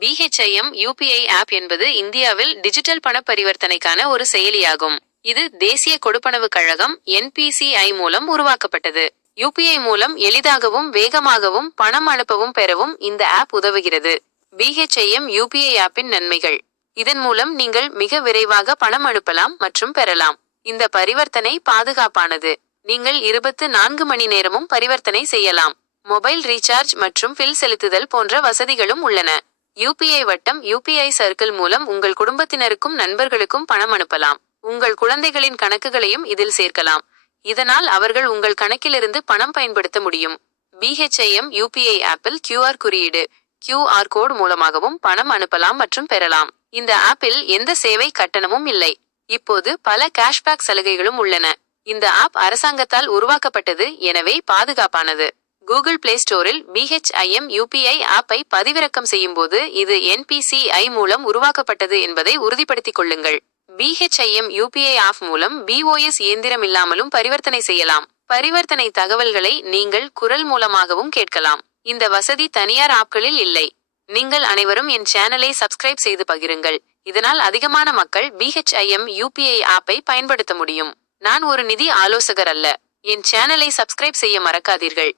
BHIM UPI app என்பது இந்தியாவில் digital பண பரிவர்த்தனைக்கான ஒரு செயலியாகும். இது தேசிய கொடுப்பனவு கழகம் என்பிசிஐ மூலம் உருவாக்கப்பட்டது. யூபிஐ மூலம் எளிதாகவும் வேகமாகவும் பணம் அனுப்பவும் பெறவும் இந்த ஆப் உதவுகிறது. பிஹெச்ஐஎம் யூபிஐ ஆப்பின் நன்மைகள். இதன் மூலம் நீங்கள் மிக விரைவாக பணம் அனுப்பலாம் மற்றும் பெறலாம். இந்த பரிவர்த்தனை பாதுகாப்பானது. நீங்கள் 24 மணி நேரமும் பரிவர்த்தனை செய்யலாம். மொபைல் ரீசார்ஜ் மற்றும் பில் செலுத்துதல் போன்ற வசதிகளும் உள்ளன. யூபிஐ வட்டம் யூபிஐ சர்க்கிள் மூலம் உங்கள் குடும்பத்தினருக்கும் நண்பர்களுக்கும் பணம் அனுப்பலாம். உங்கள் குழந்தைகளின் கணக்குகளையும் இதில் சேர்க்கலாம். இதனால் அவர்கள் உங்கள் கணக்கிலிருந்து பணம் பயன்படுத்த முடியும். பிஹெச்ஐஎம் யூபிஐ ஆப்பில் QR குறியீடு QR கோட் மூலமாகவும் பணம் அனுப்பலாம் மற்றும் பெறலாம். இந்த ஆப்பில் எந்த சேவை கட்டணமும் இல்லை. இப்போது பல கேஷ்பேக் சலுகைகளும் உள்ளன. இந்த ஆப் அரசாங்கத்தால் உருவாக்கப்பட்டது, எனவே பாதுகாப்பானது. கூகுள் பிளே ஸ்டோரில் பிஹெச்ஐஎம் யூபிஐ ஆப்பை பதிவிறக்கம் செய்யும்போது இது என்பிசிஐ மூலம் உருவாக்கப்பட்டது என்பதை உறுதிப்படுத்திக் கொள்ளுங்கள். பிஹெச்ஐஎம் யூபிஐ ஆப் மூலம் பிஓஎஸ் இயந்திரம் இல்லாமலும் பரிவர்த்தனை செய்யலாம். பரிவர்த்தனை தகவல்களை நீங்கள் குரல் மூலமாகவும் கேட்கலாம். இந்த வசதி தனியார் ஆப்களில் இல்லை. நீங்கள் அனைவரும் என் சேனலை சப்ஸ்கிரைப் செய்து பகிருங்கள். இதனால் அதிகமான மக்கள் பிஹெச்ஐஎம் யூபிஐ ஆப்பை பயன்படுத்த முடியும். நான் ஒரு நிதி ஆலோசகர் அல்ல. என் சேனலை சப்ஸ்கிரைப் செய்ய மறக்காதீர்கள்.